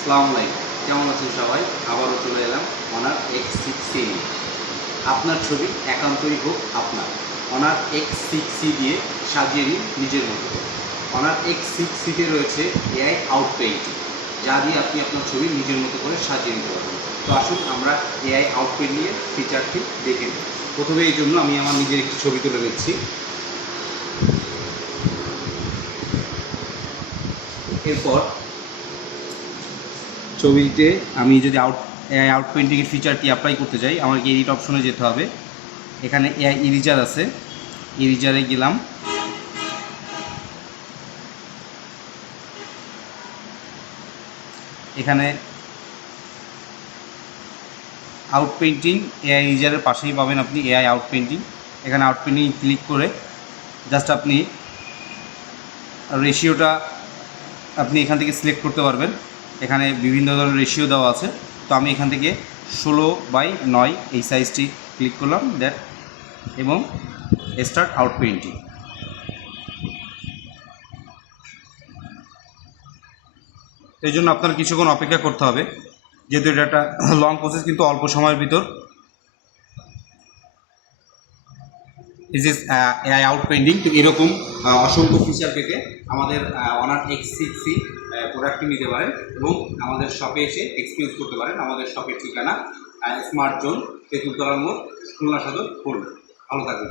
আসসালামু আলাইকুম, কেমন আছেন সবাই? আবারও চলে এলাম অনার X6C নিয়ে। আপনার ছবি একান্তই হোক আপনার। অনার X6C দিয়ে সাজিয়ে নিন নিজের মতো করে। অনার X6C-তে রয়েছে এআই আউট পেইন্টিং, যা দিয়ে আপনি আপনার ছবি নিজের মতো করে সাজিয়ে নিতে পারবেন। তো আসুন আমরা এআই আউট পেইন্টিংয়ের ফিচারটি দেখে নিই। প্রথমে এই জন্য আমি আমার নিজের একটি ছবি তুলে নিচ্ছি। এরপর ছবিতে আমি যদি এআই আউট পেইন্টিংয়ের ফিচারটি অ্যাপ্লাই করতে চাই, আমাকে এডিট অপশনে যেতে হবে। এখানে এআই ইরেজার আছে, ইরেজারে গেলাম। এখানে আউট পেইন্টিং এআই ইরেজারের পাশেই পাবেন আপনি এআই আউট পেইন্টিং। এখানে আউট পেইন্টিং ক্লিক করে জাস্ট আপনি রেশিওটা আপনি এখান থেকে সিলেক্ট করতে পারবেন। এখানে বিভিন্ন ধরনের রেশিও দেওয়া আছে। তো আমি এখান থেকে 16/9 এই সাইজটি ক্লিক করলাম, দ্যাট, এবং স্টার্ট আউট পেইন্টিং। এই জন্য আপনার কিছুক্ষণ অপেক্ষা করতে হবে, যেহেতু এটা একটা লং প্রসেস, কিন্তু অল্প সময়ের ভিতর this is AI out painting. তো এরকম অসংখ্য ফিচার পেতে আমাদের অনার X6C প্রোডাক্টটি নিতে পারেন এবং আমাদের শপে এসে এক্সপিরিয়েন্স করতে পারেন। আমাদের শপের ঠিকানা স্মার্ট জোন, তেঁতুলতলা মোড়, খুলনা সদর, খুলনা। ভালো থাকবেন।